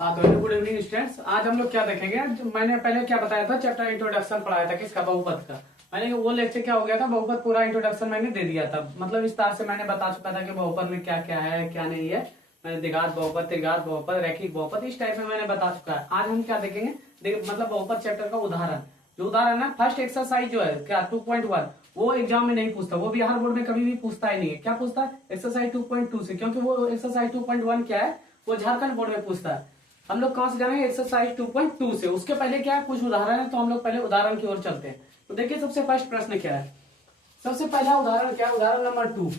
हाँ तो good evening students. आज हम लोग क्या देखेंगे, मैंने पहले क्या बताया था, चैप्टर इंट्रोडक्शन पढ़ाया था किसका, बहुपद का। मैंने वो लेक्चर क्या हो गया था, बहुपद पूरा इंट्रोडक्शन मैंने दे दिया था। मतलब इस तरह से मैंने बता चुका था कि बहुपद में क्या क्या है क्या नहीं है। मैंने द्विघात बहुपद, त्रिघात बहुपद, रैखिक बहुपद, इस टाइप में मैंने बता चुका है। आज हम क्या देखेंगे, मतलब बहुपद चैप्टर का उदाहरण। जो उदाहरण है फर्स्ट एक्सरसाइज जो है क्या 2.1, वो एग्जाम में नहीं पूछता, वो बिहार बोर्ड में कभी भी पूछता ही नहीं है। क्या पूछता है, एक्सरसाइज 2.2 से, क्योंकि वो एक्सरसाइज 2.1 क्या है, वो झारखंड बोर्ड में पूछता है। हम लोग कौन से जानेंगे, एक्सरसाइज 2.2 से। उसके पहले क्या है, कुछ उदाहरण है, तो हम लोग पहले उदाहरण की ओर चलते हैं। तो देखिए सबसे फर्स्ट प्रश्न क्या है, सबसे पहला उदाहरण क्या है, उदाहरण नंबर 2।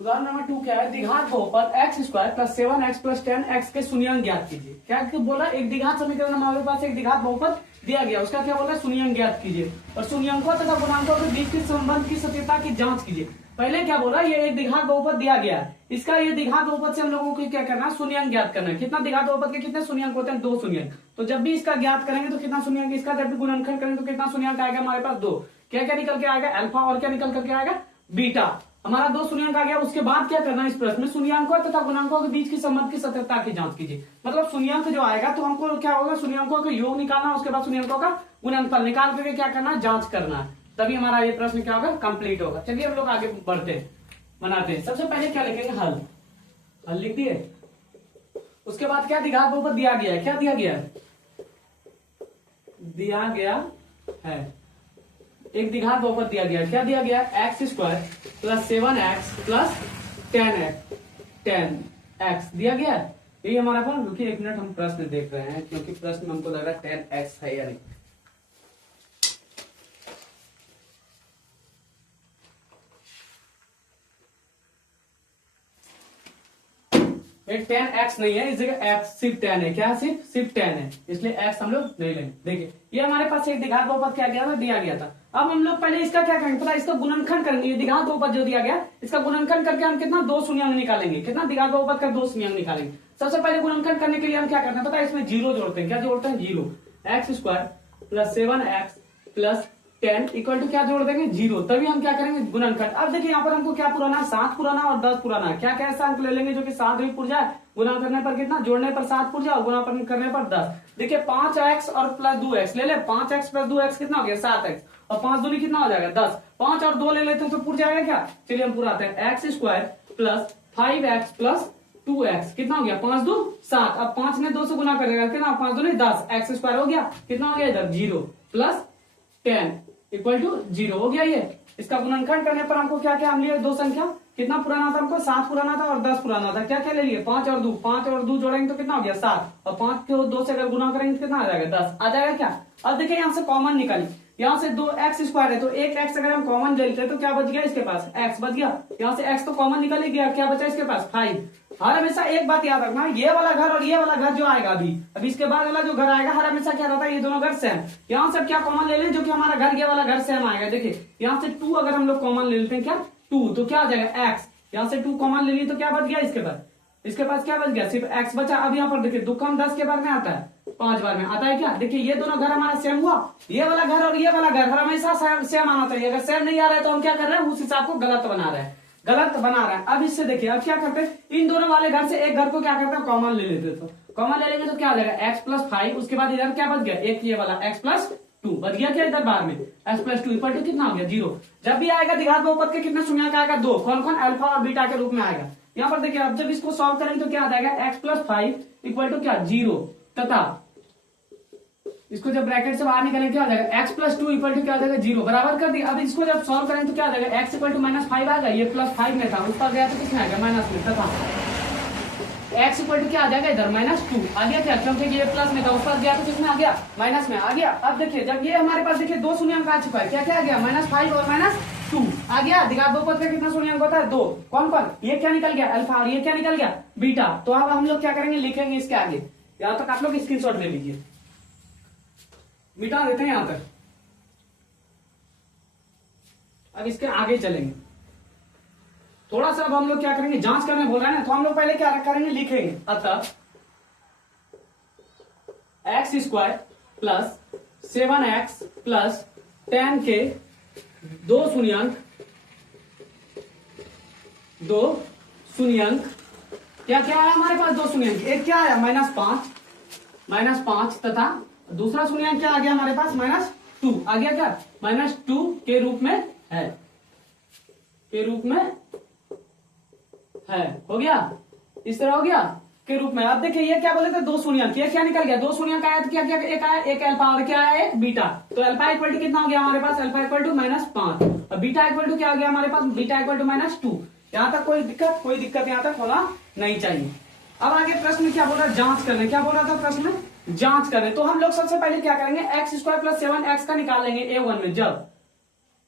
उदाहरण नंबर 2 क्या है, द्विघात बहुपद x square plus 7x plus 10x के शून्यंक ज्ञात कीजिए। क्या बोला, एक द्विघात समीकरण हमारे पास एक द्विघात बहुपद दिया गया, उसका क्या बोला, शून्यंक ज्ञात कीजिए और शून्यंकों तथा गुणांकों के बीच के संबंध की सत्यता की जांच कीजिए। पहले क्या बोला, ये एक द्विघात बहुपद दिया गया है, इसका ये द्विघात बहुपद से हम लोगों को क्या करना है, शून्यंक ज्ञात करना है। कितना द्विघात बहुपद के कितने शून्यंक होते हैं, 2 शून्यंक। तो जब भी इसका ज्ञात करेंगे तो कितना शून्यंक, इसका जब भी गुणनखंड करेंगे तो कितना शून्यंक आएगा हमारे पास, 2। क्या क्या निकल के आएगा, अल्फा, और क्या निकल करके आएगा, बीटा। हमारा 2 शून्यंक आ गया। उसके बाद क्या करना है, इस प्रश्न में शून्यंकों तथा गुणांकों के बीच के संबंध की सत्यता की जांच कीजिए। मतलब शून्यंक जो आएगा तो हमको क्या होगा, शून्यंकों का योग निकालना, उसके बाद शून्यंकों का गुणनफल निकाल करके क्या करना है, जांच करना है। तभी हमारा ये प्रश्न क्या होगा, कंप्लीट होगा। चलिए हम लोग आगे बढ़ते हैं, बनाते हैं। सबसे पहले क्या लिखेंगे, हल। हल लिख दिए। उसके बाद क्या, द्विघात बहुपद दिया गया है। क्या दिया गया है, दिया गया है एक द्विघात बहुपद दिया गया है। क्या दिया गया है, x square plus 7x plus 10x दिया गया है। यही हमारा पर, रुकिए 1 मिनट, हम प्रश्न देख रहे हैं क्योंकि प्रश्न में हमको लग रहा है 10x है या नहीं। ये 10x नहीं है, इस जगह x सिर्फ 10 है। क्या सिर्फ 10 है, इसलिए x हम लोग नहीं लेंगे। देखिए ये हमारे पास एक द्विघात बहुपद क्या गया था, दिया गया था। अब हम लोग पहले इसका क्या करेंगे, पता, इसका गुणनखंड करेंगे। ये द्विघात बहुपद जो दिया गया, इसका गुणनखंड करके हम कितना, 2 शून्यंक निकालेंगे। कितना, द्विघात बहुपद का 2 शून्यंक निकालेंगे। सबसे पहले गुणनखंड करने के लिए हम क्या करते हैं, पता है, इसमें 0 जोड़ते हैं। क्या जोड़ते हैं, 0। X square plus 7x plus 10 equal to क्या जोड़ देंगे, 0। तभी हम क्या करेंगे, गुणनखंड। अब देखिए यहाँ पर हमको क्या पुराना, 7 पुराना और 10 पुराना। क्या क्या ऐसा अंक ले लेंगे जो कि 7 भी पुर जाए, गुना करने पर कितना, जोड़ने पर 7 पुर जाए और गुना करने पर 10। देखिए 5x और प्लस 2x ले ले, 5x प्लस 2x कितना हो गया, 7x, और 5 दूनी कितना हो जाएगा, 10। 5 और 2 ले लेते हैं तो पुर जाएगा क्या। चलिए हम पुराते हैं, x square plus 5x plus 2x कितना हो गया, 5 2 7। अब 5 ने 2 से गुना करेगा कितना, 5 दूनी 10, एक्स स्क्वायर हो गया, कितना हो गया इधर 0 प्लस 10 इक्वल टू 0 हो गया। ये इसका गुणनखंड करने पर हमको क्या क्या, हम लिए 2 संख्या। कितना पुराना था हमको, 7 पुराना था और 10 पुराना था। क्या क्या ले लिए, 5 और 2, 5 और 2 जोड़ेंगे तो कितना हो गया, 7, और 5 को 2 से अगर गुना करेंगे तो कितना आ जाएगा, 10 आ जाएगा। क्या, अब देखिए यहाँ से कॉमन निकाली, यहाँ से 2x स्क्वायर है तो एक x अगर हम कॉमन ले लेते तो क्या बच गया, इसके पास x बच गया। यहाँ से x तो कॉमन निकल ही गया, क्या बचा इसके पास, 5। हर हमेशा एक बात याद रखना, ये वाला घर और ये वाला घर जो आएगा अभी इसके बाद वाला जो घर आएगा, हर हमेशा क्या रहता है, ये दोनों घर सेम। यहाँ से क्या कॉमन ले लें, जो कि हमारा घर ये वाला घर सेम आएगा। देखिए यहाँ से 2 अगर हम लोग कॉमन ले लेते हैं, क्या 2, तो क्या आ जाएगा x। यहाँ से 2 कॉमन ले ली तो क्या बच गया, इसके पास क्या बच गया, सिर्फ x बचा। अब यहाँ पर देखिए 2 कम 10 के बार में आता है, 5 बार में आता है। क्या, देखिए ये दोनों घर हमारा सेम हुआ, ये वाला घर और ये वाला घर हमेशा सेम आना चाहिए। अगर सेम नहीं आ रहा है तो हम क्या कर रहे हैं, उस हिसाब को गलत बना रहे हैं। अब इससे देखिए अब क्या करते हैं, इन दोनों वाले घर से एक घर को क्या करते हैं, कॉमन ले लेते हैं। तो कॉमन ले लेंगे तो क्या आ जाएगा, x प्लस 5, उसके बाद इधर क्या बच गया, एक ये वाला x प्लस 2 बच गया। क्या इधर बाहर में x प्लस 2 इक्वल टू कितना हो गया, 0। जब भी आएगा द्विघात बहुपद के कितने शून्यंक आएगा, 2। कौन कौन, अल्फा और बीटा के रूप में आएगा। यहाँ पर देखिए अब जब इसको सॉल्व करेंगे तो क्या आ जाएगा, x प्लस 5 इक्वल टू क्या, 0, तथा इसको जब ब्रैकेट से बाहर निकलेंगे क्या आ जाएगा, x प्लस 2 इक्वल टू क्या आ जाएगा, 0, बराबर कर दिया। अब इसको जब सॉल्व करेंगे तो क्या आ जाएगा, x इक्वल टू -5 आ जाएगा। ये प्लस 5 में था, उस पर गया तो कितना आएगा, माइनस में, तथा x इक्वल टू क्या आ जाएगा, इधर -2 आ गया। क्या, क्योंकि ये प्लस में था, उस पर गया तो किसमें आ गया, माइनस में आ गया। अब देखिए जब ये हमारे पास देखिए 2 शून्यंक आ चुका है, क्या क्या आ गया, -5 और -2 आ गया। द्विघात बहुपद का कितना शून्यंक होता है, 2। कौन कौन, ये क्या निकल गया, अल्फा, और ये क्या निकल गया, बीटा। तो अब हम लोग क्या करेंगे, लिखेंगे इसके आगे। यहाँ तक आप लोग स्क्रीनशॉट ले लीजिए, मिटा देते हैं यहाँ तक। अब इसके आगे चलेंगे थोड़ा सा। अब हम लोग क्या करेंगे, जांच करने बोल रहे हैं ना, तो हम लोग पहले क्या करेंगे, लिखेंगे। अतः x square plus 7x plus 10 के 2 शून्यंक क्या क्या है हमारे पास, 2 शून्यंक। एक क्या आया, -5, -5 तथा दूसरा शून्यंक क्या आ गया हमारे पास -2 आ गया क्या, -2 के रूप में है, के रूप में है, हो गया, इस तरह हो गया के रूप में। अब देखिए ये क्या बोले थे, दो शून्यंक, ये क्या निकल गया, दो शून्यंक आया तो क्या क्या एक आया, एक अल्फा और क्या है, एक बीटा। तो अल्फा इक्वल टू कितना हो गया हमारे पास, अल्फा इक्वल टू -5 और बीटा इक्वल टू क्या हो गया हमारे पास, बीटा इक्वल टू -2। यहाँ तक कोई दिक्कत यहाँ तक होना नहीं चाहिए। अब आगे प्रश्न में क्या बोल रहा है, जांच करने, क्या बोल रहा था प्रश्न में, जांच करें। तो हम लोग सबसे पहले क्या करेंगे, x² + 7x का निकाल लेंगे A1 में। जब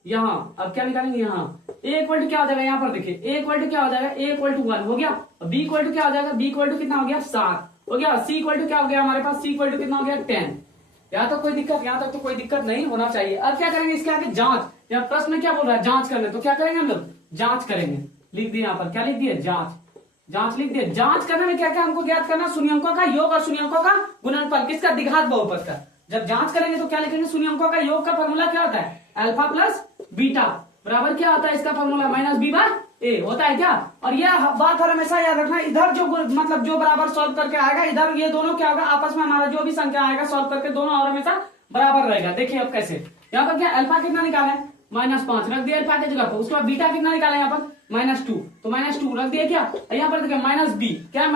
यहाँ अब क्या निकालेंगे, यहाँ a इक्वल टू क्या हो जाएगा, यहाँ पर देखिए a इक्वल टू क्या हो जाएगा, a इक्वल टू 1 हो गया, b इक्वल टू क्या हो जाएगा, b इक्वल टू कितना हो गया 7 हो गया, c इक्वल टू क्या हो गया हमारे पास, c इक्वल टू कितना हो गया 10। यहाँ तक कोई दिक्कत, यहाँ तक तो कोई दिक्कत नहीं होना चाहिए। अब क्या करेंगे, इसके आगे जांच, यहाँ प्रश्न में क्या बोल रहा है, जांच करने, तो क्या करेंगे हम लोग, जांच करेंगे। लिख दिए यहाँ पर, क्या लिख दिए, जांच, जांच लिख दिए। जांच करने में क्या क्या हमको ज्ञात करना, शून्यंकों का योग और शून्यंकों का गुणनफल, किसका, द्विघात बहुपद का। जब जांच करेंगे तो क्या लिखेंगे, शून्यंकों का योग का फॉर्मूला क्या होता है, अल्फा प्लस बीटा बराबर क्या होता है, इसका फॉर्मूला -b/a होता है क्या। और यह बात और हमेशा याद रखना, इधर जो मतलब जो बराबर सॉल्व करके आएगा, इधर ये दोनों क्या होगा, आपस में हमारा जो भी संख्या आएगा सॉल्व करके दोनों और हमेशा बराबर रहेगा। देखिए अब कैसे, यहाँ पर क्या अल्फा कितना निकाले, -5 रख दिया अल्फा के जगह पर, उसके बाद बीटा कितना निकाला यहाँ पर -2, तो -2 रख दिया क्या, यहाँ पर देखिए -b, क्या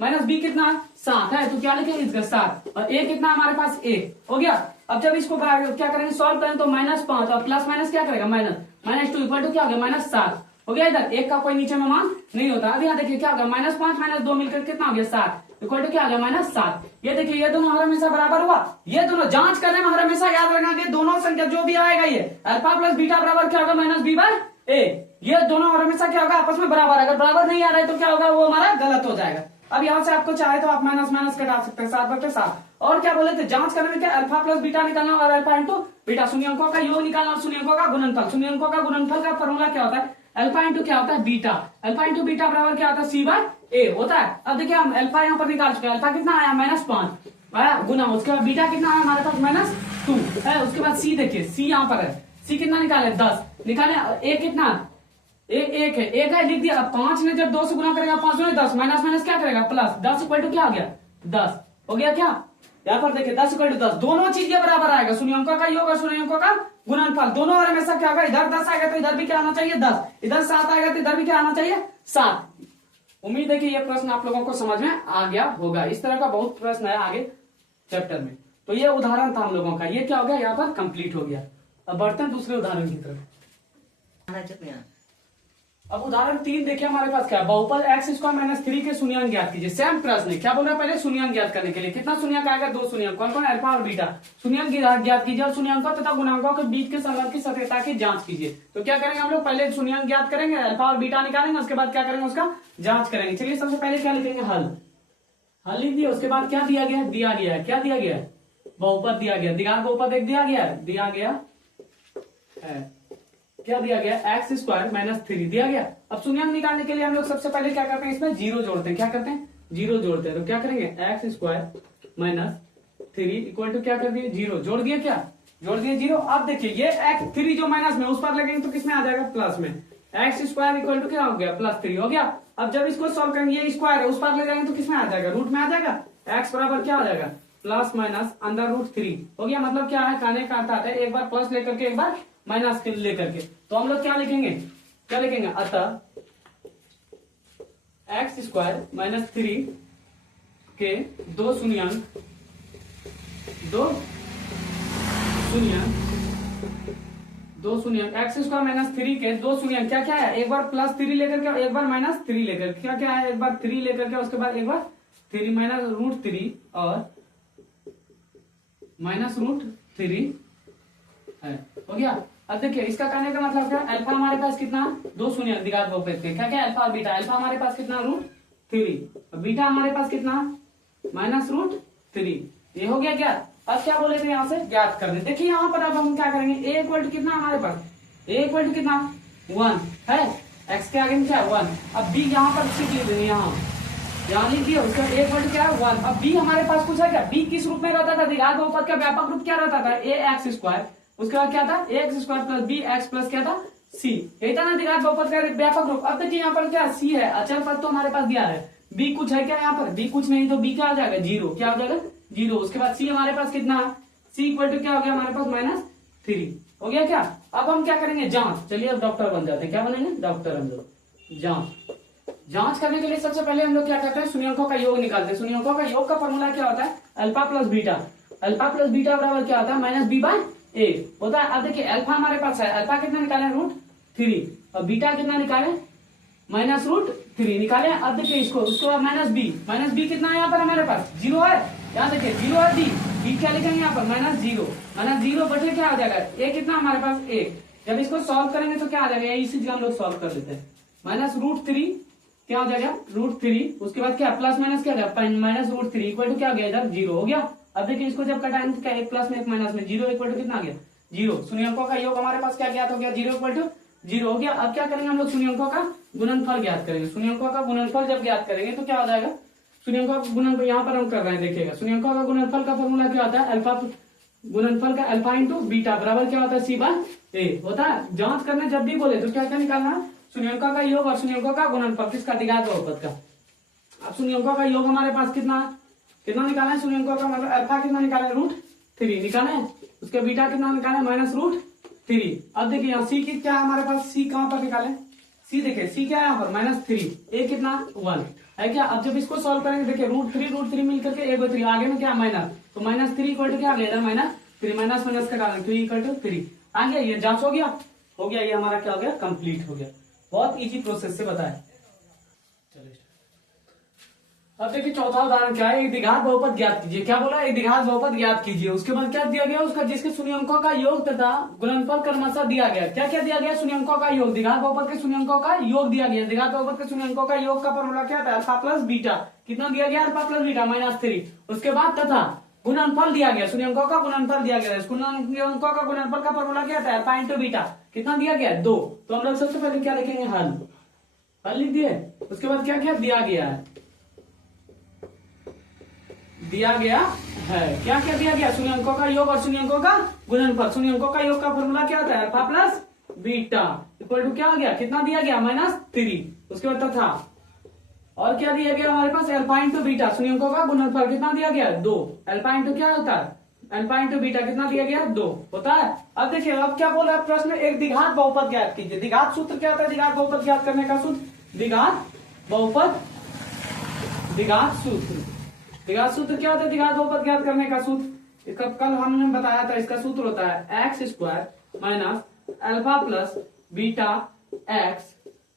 -b कितना 7 है, तो क्या लिखे इसका 7, और a कितना हमारे पास 1 हो गया। अब जब इसको क्या करेंगे, सॉल्व करें तो -5 और प्लस माइनस क्या करेगा, -2 इक्वल टू क्या हो गया, -7 हो गया। इधर एक का कोई नीचे में मान नहीं होता। अब यहाँ देखिए क्या होगा, -5 -2 मिलकर कितना हो गया 7 इक्वल टू क्या हो गया -7। ये देखिए ये दोनों हर हमेशा बराबर हुआ, ये दोनों जांच करने में हर हमेशा याद रखना कि दोनों संख्या जो भी आएगा, ये अल्फा प्लस बीटा बराबर क्या होगा, -b/a। ये दोनों हर हमेशा क्या होगा, आपस में बराबर। अगर बराबर नहीं आ रहा है तो क्या होगा, वो हमारा गलत हो जाएगा। अब यहाँ से आपको चाहे तो आप माइनस माइनस कटा सकते हैं, 7/7। और क्या बोले थे, जांच करने में क्या, अल्फा प्लस बीटा निकालना और अल्फा इंटू बीटा, शून्यंकों का योग निकालना और शून्यंकों का गुणनफल। शून्यंकों का गुणनफल का फॉर्मूला क्या होता है, अल्फा इंटू क्या होता है, बीटा। अल्फा इंटू बीटा बराबर क्या होता है, c/a होता है। अब देखिए हम अल्फा यहाँ पर निकाल चुके हैं, अल्फा कितना आया -5 आया गुना, उसके बाद बीटा कितना आया हमारे पास -2 है। उसके बाद c देखिए, c यहाँ पर है, c कितना निकाले 10 निकाले, a कितना एक है, एक है लिख दिया। अब 5 ने जब 2 से गुना करेगा, 5 में 10 माइनस माइनस क्या करेगा प्लस, 10 इक्वल टू क्या हो गया 10 हो गया क्या। यहाँ पर देखिए 10 इक्वल टू 10, दोनों चीजें बराबर आएगा, शून्यंकों का योग और शून्यंकों का गुणनफल दोनों और हमेशा क्या होगा, इधर 10 आएगा तो इधर भी क्या आना चाहिए 10, इधर 7 आएगा तो इधर भी क्या आना चाहिए 7। उम्मीद है कि यह प्रश्न आप लोगों को समझ में आ गया होगा। इस तरह का बहुत प्रश्न है आगे चैप्टर में। तो ये उदाहरण था हम लोगों का, ये क्या हो गया यहाँ पर कंप्लीट हो गया। अब बढ़ते हैं दूसरे उदाहरण की तरफ। अब उदाहरण 3 देखिए हमारे पास क्या है, बहुपद x² - 3 के शून्यंक ज्ञात कीजिए। सेम प्रश्न है, क्या बोल रहा है पहले, शून्यंक ज्ञात करने के लिए कितना शून्यंक आएगा, 2 शून्यंक, कौन कौन, अल्फा और बीटा। शून्यंक ज्ञात कीजिए और शून्यंकों तथा गुणांकों के बीच के संबंध की सत्यता की जांच कीजिए। तो क्या करेंगे हम लोग, पहले शून्यंक ज्ञात करेंगे, अल्फा और बीटा निकालेंगे, उसके बाद क्या करेंगे उसका जांच करेंगे। चलिए सबसे पहले क्या लिखेंगे, हल लिख दिया। उसके बाद क्या दिया गया है, क्या दिया गया है, बहुपद दिया गया, द्विघात बहुपद एक दिया गया है, क्या दिया गया, x² - 3 दिया गया। अब शून्यंक निकालने के लिए हम लोग सबसे पहले क्या करते हैं, इसमें जीरो जोड़ते हैं। क्या करते हैं, जीरो जोड़ते हैं। तो क्या करेंगे, x² - 3 इक्वल टू क्या कर दिए, जीरो जोड़ दिए, क्या जोड़ दिए जीरो। अब देखिए ये x3 जो माइनस में उस पर लगेंगे तो किसमें आ जाएगा, प्लस में। x² इक्वल टू क्या हो गया, +3 हो गया। अब जब इसको सॉल्व करेंगे, ये स्क्वायर है उस पर ले जाएंगे तो किसमें आ जाएगा, रूट में आ जाएगा। x बराबर क्या हो जाएगा, +- हो गया। मतलब क्या है, कहने का अर्थ आता है एक बार प्लस लेकर के एक बार माइनस लेकर के। तो हम लोग क्या लिखेंगे, अतः x² - 3 के दो शून्यंक x² - 3 के दो शून्यंक क्या क्या है, एक बार +3 लेकर के एक बार -3 लेकर के, क्या क्या है, एक बार 3 लेकर के उसके बाद एक बार 3 -√3 और -√3 है, हो गया। अब देखिए इसका कहने का मतलब क्या, अल्फा हमारे पास कितना, 2 शून्यंक द्विघात बहुपद के, क्या क्या अल्फा और बीटा। अल्फा हमारे पास कितना, √3, बीटा हमारे पास कितना, -√3। ये हो गया क्या। अब क्या बोले थे यहाँ से ज्ञात करने। देखिए यहाँ पर अब हम क्या करेंगे, a इक्वल टू कितना हमारे पास, a इक्वल टू कितना 1 है, x के आगे में क्या 1। अब b यहाँ पर सीख लीजिए, यहाँ लिख दिया, उसका a इक्वल टू क्या है 1। अब b हमारे पास कुछ है क्या, b किस रूप में रहता था, द्विघात बहुपद का व्यापक रूप क्या रहता था, ax²। उसके बाद क्या था, ax² + bx प्लस क्या था c, यही था ना द्विघात बहुपद का व्यापक रूप। अब देखिए यहाँ पर क्या c है, अचल पद तो हमारे पास दिया है, b कुछ है क्या यहाँ पर, b कुछ नहीं तो b क्या आ जाएगा, जीरो। क्या हो जाएगा, जीरो। उसके बाद सी हमारे पास कितना है, सी इक्वल टू क्या हो गया हमारे पास -3 हो गया क्या। अब हम क्या करेंगे, जांच। चलिए अब डॉक्टर बन जाते हैं, क्या बनेंगे, डॉक्टर हम लोग। जांच करने के लिए सबसे पहले हम लोग क्या करते हैं, शून्यंकों का योग निकालते हैं। शून्यंकों का योग का फॉर्मूला क्या होता है, alpha plus beta. Alpha plus beta बराबर क्या होता है, -b/a होता है। अब देखिए अल्फा हमारे पास है, अल्फा कितना निकाले, √3, और बीटा कितना निकाले, -√3 निकाले। अब देखिए इसको, उसको -b कितना है यहाँ पर हमारे पास, 0 है। यहाँ देखिए 0 है, b क्या लिखेंगे यहाँ पर, -0 बटे क्या आ जाएगा, a कितना हमारे पास 1। जब इसको सॉल्व करेंगे तो क्या आ जाएगा, इसी जगह हम लोग सॉल्व कर लेते हैं। -√3 क्या हो जाएगा, √3, उसके बाद क्या प्लस माइनस क्या हो -√3 इक्वल टू क्या हो गया, इधर 0 हो गया। अब देखिए इसको जब कटाएंगे तो क्या, एक प्लस में एक माइनस में, 0 इक्वल टू कितना आ गया, 0। शून्यंकों का योग हमारे पास क्या ज्ञात हो गया, 0 इक्वल टू 0 हो गया। अब क्या करेंगे हम लोग, शून्यंकों का गुणनफल ज्ञात करेंगे। शून्यंकों का गुणनफल जब ज्ञात करेंगे तो क्या हो जाएगा, शून्यंकों का गुणनफल यहाँ पर हम कर रहे हैं, देखिएगा शून्यंकों का गुणनफल का फॉर्मूला क्या होता है, अल्फा गुणनफल का अल्फा इंटू बीटा बराबर क्या होता है, c/a होता है। जांच करने जब भी बोले तो क्या क्या निकालना है, शून्यंकों का योग और शून्यंकों का गुणनफल, किसका, द्विघात बहुपद का। अब शून्यंकों का योग हमारे पास कितना है, कितना निकाला है शून्यंकों का, मतलब अल्फा कितना निकाला है, √3 निकाला है। उसके बीटा कितना निकाला है, -√3। अब देखिए यहाँ सी की क्या है हमारे पास, सी कहाँ पर निकाले, सी देखिए सी क्या है यहाँ पर -3, ए कितना 1 है क्या। अब जब इसको सॉल्व करेंगे देखिए √3 मिलकर के 1/3, आगे में क्या माइनस, तो -3 इक्वल टू क्या ले रहा है, -3, माइनस का कारण 3 इक्वल टू 3 आ गया। ये जांच हो गया, ये हमारा क्या हो गया, कंप्लीट हो गया। बहुत इजी प्रोसेस से बताया। अब देखिए चौथा उदाहरण क्या है, एक द्विघात बहुपद ज्ञात कीजिए। क्या बोला, एक द्विघात बहुपद ज्ञात कीजिए। उसके बाद क्या दिया गया, उसका जिसके शून्यंकों का योग तथा गुणनफल क्रमशः दिया गया। क्या क्या दिया गया, शून्यंकों का योग, द्विघात बहुपद के शून्यंकों का योग दिया गया। द्विघात बहुपद के शून्यंकों का योग का फॉर्मूला क्या था, अल्फा प्लस बीटा। कितना दिया गया, अल्फा प्लस बीटा -3। उसके बाद तथा गुणनफल दिया गया, शून्यंकों का गुणनफल दिया गया। शून्यंकों का गुणनफल का फॉर्मूला क्या था, अल्फा इंटू बीटा। कितना दिया गया, 2। तो हम लोग सबसे पहले क्या लिखेंगे, हल लिख दिए। उसके बाद क्या क्या दिया गया है, क्या क्या दिया गया, शून्यंकों का योग और शून्यंकों का गुणनफल। शून्यंकों का योग का फॉर्मूला क्या होता है, alpha plus beta equal to क्या हो गया, कितना दिया गया, -3। उसके बाद तथा और क्या दिया गया हमारे पास, अल्फा इंटू बीटा। शून्यंकों का गुणनफल कितना दिया गया, 2। अल्फा इंटू क्या होता है, अल्फा इंटू बीटा कितना दिया गया, 2 होता है। अब देखिए अब क्या बोला प्रश्न, एक द्विघात बहुपद ज्ञात कीजिए। द्विघात सूत्र क्या होता है, द्विघात बहुपद ज्ञात करने का सूत्र, द्विघात बहुपद, द्विघात सूत्र क्या होता है, द्विघात बहुपद ज्ञात करने का सूत्र। इसका कल हमने बताया था, इसका सूत्र होता है x² minus alpha plus beta x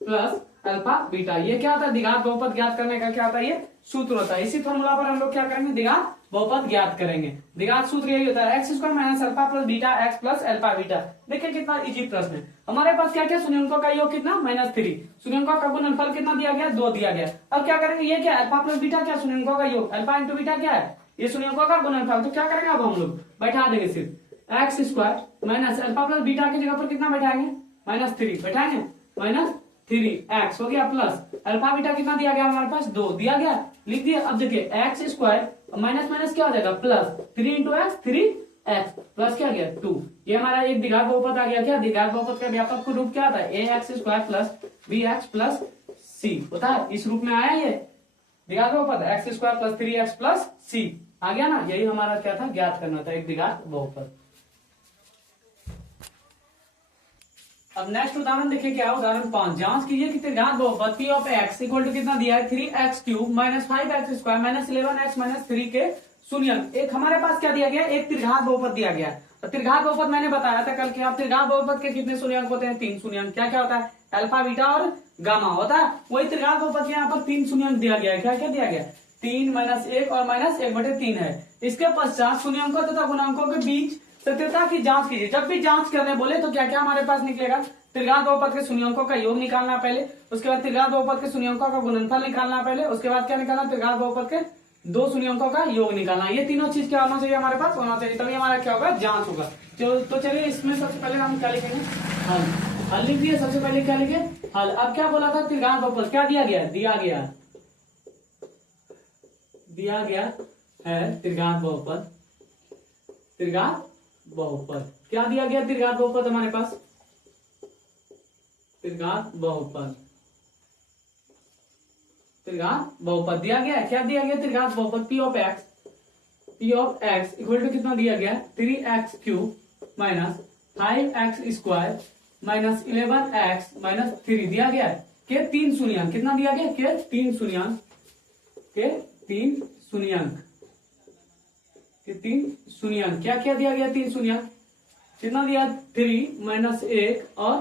plus alpha beta. ये क्या होता है, द्विघात बहुपद ज्ञात करने का क्या होता है, ये सूत्र होता है। इसी फॉर्मूला पर हम लोग क्या करेंगे, द्विघात बहुपद ज्ञात करेंगे। द्विघात सूत्र यही होता है, x² minus alpha plus beta x plus alpha beta. देखिए कितना इजी प्रश्न है। हमारे पास क्या क्या, शून्यंकों का योग कितना, -3। शून्यंकों का गुणनफल कितना दिया गया, 2 दिया गया। अब क्या करेंगे, ये क्या, अल्फा प्लस बीटा क्या, शून्यंकों का योग, अल्फा इंटू बीटा क्या है, ये शून्यंकों का गुणनफल। तो क्या करेंगे अब हम लोग, बैठा देंगे सिर्फ x² minus alpha plus beta की जगह पर कितना बैठाएंगे, -3 बैठाएंगे, -3x हो गया प्लस अल्फा बीटा कितना दिया गया हमारे पास, 2 दिया गया, लिख दिया। अब देखिए x² माइनस माइनस क्या हो जाएगा, plus 3 into x 3x plus क्या गया 2। ये हमारा एक द्विघात बहुपद आ गया। क्या, द्विघात बहुपद का व्यापक रूप क्या होता है, ax² plus bx plus c होता है। इस रूप में आया ये द्विघात बहुपद, x² plus 3x plus c आ गया ना। यही हमारा क्या था, ज्ञात करना था एक द्विघात बहुपद। अब नेक्स्ट उदाहरण देखिए क्या है, उदाहरण 5। जांच कीजिए कि त्रिघात बहुपद p of x equal to कितना दिया है, 3x³ minus 5x² minus 11x minus 3 के शून्यंक। एक हमारे पास क्या दिया गया, एक त्रिघात बहुपद दिया गया। तो त्रिघात बहुपद मैंने बताया था कल कि आप त्रिघात बहुपद के कितने शून्यंक होते हैं, 3 शून्यंक। क्या क्या होता है, अल्फा बीटा और गामा होता है। वही त्रिघात बहुपद के यहाँ पर 3 शून्यंक दिया गया है। क्या क्या दिया गया, 3 -1 और -1/3 है। इसके पश्चात शून्यंकों तथा गुणांकों के बीच सत्यता की जांच कीजिए। जब भी जांच करने बोले तो क्या क्या हमारे पास निकलेगा, त्रिघात बहुपद के शून्यंकों का योग निकालना पहले, उसके बाद त्रिघात बहुपद के शून्यंकों का गुणनफल निकालना पहले, उसके बाद क्या निकालना, त्रिघात बहुपद के 2 शून्यंकों का योग निकालना। ये तीनों चीज क्या होना चाहिए हमारे पास, होना चाहिए, तभी हमारा क्या होगा, जांच होगा। तो चलिए इसमें सबसे पहले हम क्या लिखेंगे, हल लिख दिए। सबसे पहले क्या लिखे, हल। अब क्या बोला था, त्रिघात बहुपद क्या दिया गया है त्रिघात बहुपद, क्या दिया गया, त्रिघात बहुपद हमारे पास, त्रिघात बहुपद दिया गया। क्या दिया गया, त्रिघात बहुपद p of x p of x equal to कितना दिया गया 3x³ minus 5x² minus 11x minus 3 दिया गया है के 3 शून्यंक। कितना दिया गया के 3 शून्यंक, के 3 शून्यंक, के 3 शून्यंक। क्या क्या दिया गया 3 शून्यंक, कितना दिया 3 माइनस 1 और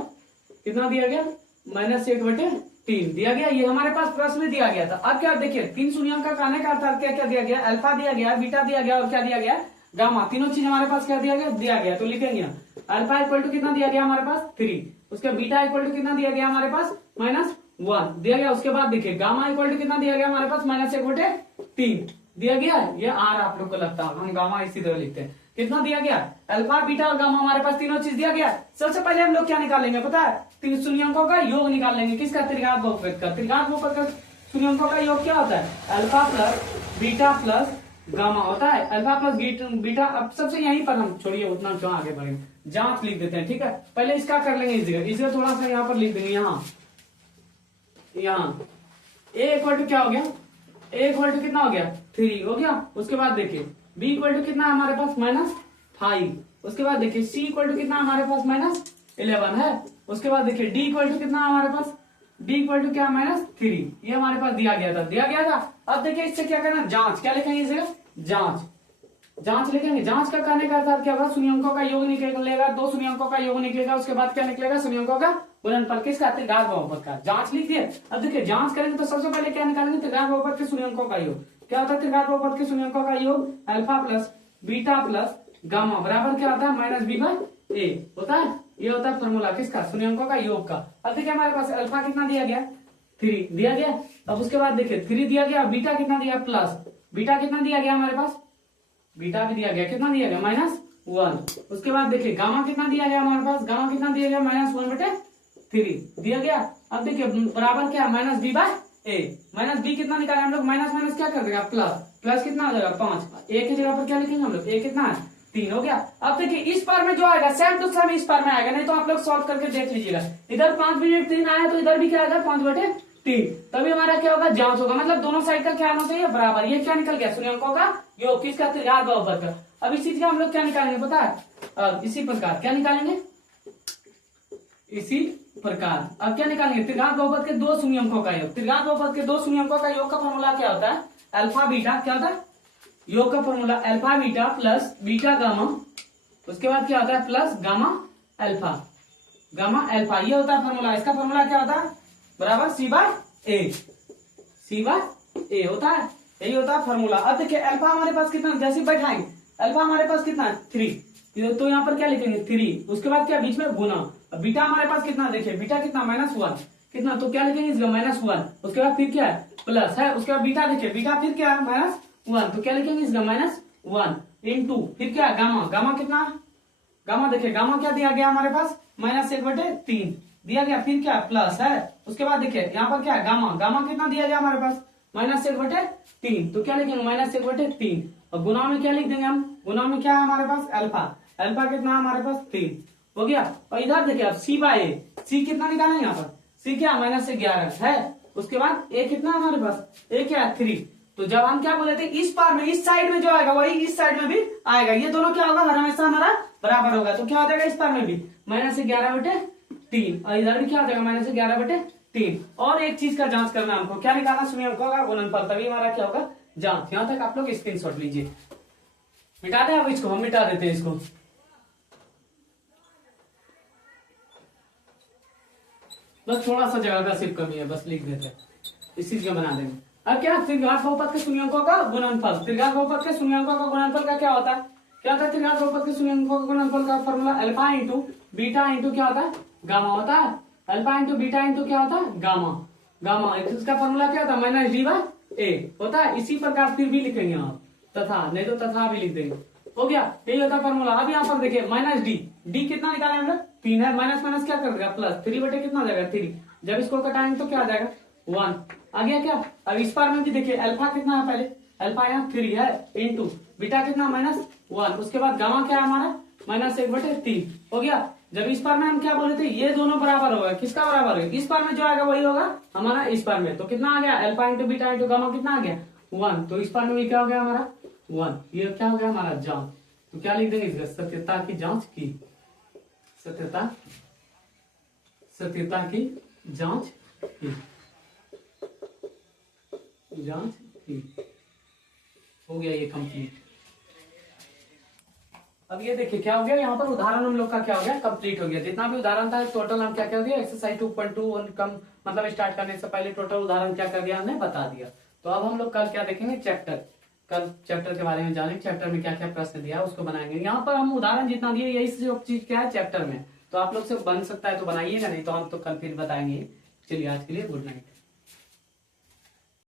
कितना दिया गया -1/3 दिया गया। ये हमारे पास प्रश्न में दिया गया था। अब क्या देखिए 3 शून्यंक का कहने का अर्थ क्या क्या दिया गया, अल्फा दिया गया, बीटा दिया गया और क्या दिया गया गामा। तीनों चीज हमारे पास क्या दिया गया। तो लिखेंगे अल्फा इक्वल टू कितना दिया गया हमारे पास 3, उसके बीटा इक्वल टू कितना दिया गया हमारे पास -1 दिया गया। उसके बाद देखिए गामा इक्वल टू कितना दिया गया हमारे पास -1/3 दिया गया। ये आर आप लोग को लगता है, हम गामा इसी तरह लिखते हैं। कितना दिया गया अल्फा बीटा और गामा, हमारे पास तीनों चीज दिया गया। सबसे पहले हम लोग क्या निकालेंगे पता है, 3 शून्यंकों का योग निकाल लेंगे। किसका, त्रिघात बहुपद का। त्रिघात बहुपद का शून्यंकों का योग क्या होता है, alpha plus beta plus gamma होता है। Alpha plus beta. अब सबसे यहीं पर हम छोड़िए, उतना क्यों आगे बढ़ेंगे, जांच लिख देते हैं। ठीक है, पहले इसका कर लेंगे इस जगह थोड़ा सा यहाँ पर लिख देंगे। यहाँ ए इक्वल टू क्या हो गया, ए इक्वल टू कितना हो गया 3 हो गया। उसके बाद देखिए बी इक्वल टू कितना हमारे पास -5। उसके बाद देखिए सी इक्वल टू कितना हमारे पास -11 है। उसके बाद देखिए डी इक्वल टू कितना हमारे पास, डी इक्वल टू क्या -3। ये हमारे पास दिया गया था। अब देखिए इससे क्या करना, जांच। क्या लिखेंगे इसे, जांच लिखेंगे। जांच का कहने का अर्थ क्या होगा, शून्यंकों का योग निकलेगा, 2 शून्यंकों का योग निकलेगा। उसके बाद क्या निकलेगा, शून्यंकों का गुणनफल। किसका, त्रिघात बहुपद का। जांच लिख दिए। अब देखिए जांच करेंगे तो सबसे पहले क्या निकालेंगे, त्रिघात बहुपद के शून्यंकों का योग। क्या होता है त्रिघात बहुपद के शून्यंकों का योग, alpha plus beta plus gamma बराबर क्या होता है -b/a होता है। ये होता है फॉर्मूला किसका, शून्यंकों का योग का। अब देखिए हमारे पास अल्फा कितना दिया गया 3 दिया गया। अब उसके बाद देखिए 3 दिया गया, बीटा कितना दिया प्लस, बीटा कितना दिया गया हमारे पास, बीटा भी दिया गया। कितना दिया गया -1। उसके बाद देखिए गामा कितना दिया गया हमारे पास, गामा कितना दिया गया -1/3 दिया गया। अब देखिए बराबर क्या -b/a। -b कितना निकाले हम लोग, माइनस क्या कर देगा प्लस कितना हो जाएगा 5। एक ही जगह पर क्या लिखेंगे हम लोग, ए कितना है 3 हो गया। अब देखिए इस बार में जो आएगा सेम टू सेम इस बार में आएगा, नहीं तो आप लोग सॉल्व करके देख लीजिएगा। इधर 5/3 आया तो इधर भी क्या आएगा 5/3, तभी हमारा क्या होगा, जांच होगा। मतलब दोनों साइड का क्या होना चाहिए, बराबर। ये क्या निकल गया, शून्यंकों का योग। किसका, त्रिघात बहुपद का। अब इसी चीज का हम लोग क्या निकालेंगे पता है, इसी प्रकार क्या निकालेंगे, इसी प्रकार। अब क्या निकालेंगे, त्रिघात बहुपद के 2 शून्यंकों का योग। त्रिघात बहुपद के 2 शून्यंकों का योग का फॉर्मूला क्या होता है, अल्फा बीटा। क्या होता है योग का formula, alpha beta plus beta gamma. उसके बाद क्या होता है plus gamma alpha, gamma alpha. ये होता है फॉर्मूला। इसका फॉर्मूला क्या होता है, बराबर c/a, c/a होता है। यही होता है फॉर्मूला। अब देखिए अल्फा हमारे पास कितना, जैसे बैठाएंगे अल्फा हमारे पास कितना है 3, तो यहाँ पर क्या लिखेंगे 3। उसके बाद क्या बीच में गुना। बीटा हमारे पास कितना, देखिए बीटा कितना -1 कितना, तो क्या लिखेंगे इसका -1। उसके बाद फिर क्या है प्लस है। उसके बाद बीटा देखिए, बीटा फिर क्या है -1, तो क्या लिखेंगे इसका -1 इंटू फिर क्या गामा। गामा कितना, गामा देखिए गामा क्या दिया गया हमारे पास -1/3 दिया गया। फिर क्या प्लस है। उसके बाद देखिए यहाँ पर क्या है गामा, गामा कितना दिया गया हमारे पास -1/3, तो क्या लिखेंगे -1/3। और गुना में क्या लिख देंगे हम, गुना में क्या है हमारे पास अल्फा, अल्फा कितना है हमारे पास 3 हो गया। और इधर देखिए अब c/a, c कितना निकालेंगे यहाँ पर, c क्या -11 है। उसके बाद a कितना हमारे पास, a क्या है 3। तो जब हम क्या बोले थे, इस पार में इस साइड में जो आएगा वही इस साइड में भी आएगा। ये दोनों क्या होगा, हर हमेशा हमारा बराबर होगा। तो क्या हो जाएगा इस पार में भी -11/3 और इधर भी क्या हो जाएगा -11/3। और एक चीज का जांच करना है हमको, क्या निकालना, शून्यंकों का गुणनफल, तभी हमारा क्या होगा जांच। यहाँ तक आप लोग स्क्रीनशॉट लीजिए। मिटा दें अब इसको, हम मिटा देते हैं इसको। बस थोड़ा सा जगह का सिर्फ कमी है, बस लिख देते हैं, इस चीज का बना देंगे। अब क्या, त्रिघात बहुपद के शून्यंकों का गुणनफल। त्रिघात बहुपद के शून्यंकों का गुणनफल का क्या होता है, क्या होता है त्रिघात बहुपद के शून्यंकों का गुणनफल का formula, alpha into beta into क्या होता है गामा होता है। अल्फा इंटू बीटा इंटू क्या होता है गामा, गामा। इसका फॉर्मूला क्या होता है -d/a होता है। इसी प्रकार फिर भी लिखेंगे आप, तथा नहीं तो तथा भी लिख देंगे, हो गया। यही होता है फॉर्मूला। अब यहाँ पर देखिए -d, d कितना निकाले हम लोग 3 है, माइनस क्या कर देगा प्लस 3 कितना हो जाएगा 3। जब इसको कटाएंगे तो क्या आ जाएगा 1 आ गया क्या। अब इस बार में भी देखिए अल्फा कितना है, पहले अल्फा यहाँ 3 है इंटू बीटा कितना -1। उसके बाद गामा क्या है हमारा -1/3 हो गया। जब इस बार में हम क्या बोले थे, ये दोनों बराबर होगा, किसका बराबर है, इस बार में जो आएगा वही होगा हमारा इस बार में। तो कितना आ गया alpha into beta into gamma कितना आ गया 1, तो इस बार में क्या हो गया हमारा 1, ये क्या हो गया हमारा जांच। तो क्या लिख देंगे इसका, सत्यता की जांच की, सत्यता की जांच की, जांच की। हो गया ये कंप्लीट। अब ये देखिए क्या हो गया, यहाँ पर उदाहरण हम लोग का क्या हो गया, कंप्लीट हो गया। जितना भी उदाहरण था टोटल हम क्या कर दिया, एक्सरसाइज 2.2 कम मतलब स्टार्ट करने से पहले टोटल उदाहरण क्या कर दिया हमने बता दिया। तो अब हम लोग कल क्या देखेंगे, चैप्टर, कल चैप्टर के बारे में जानेंगे, चैप्टर में क्या क्या प्रश्न दिया उसको बनाएंगे। यहाँ पर हम उदाहरण जितना दिए यही जो चीज क्या है चैप्टर में, तो आप लोग से बन सकता है तो बनाइएगा, नहीं तो हम तो कल फिर बताएंगे। चलिए आज के लिए गुड नाइट।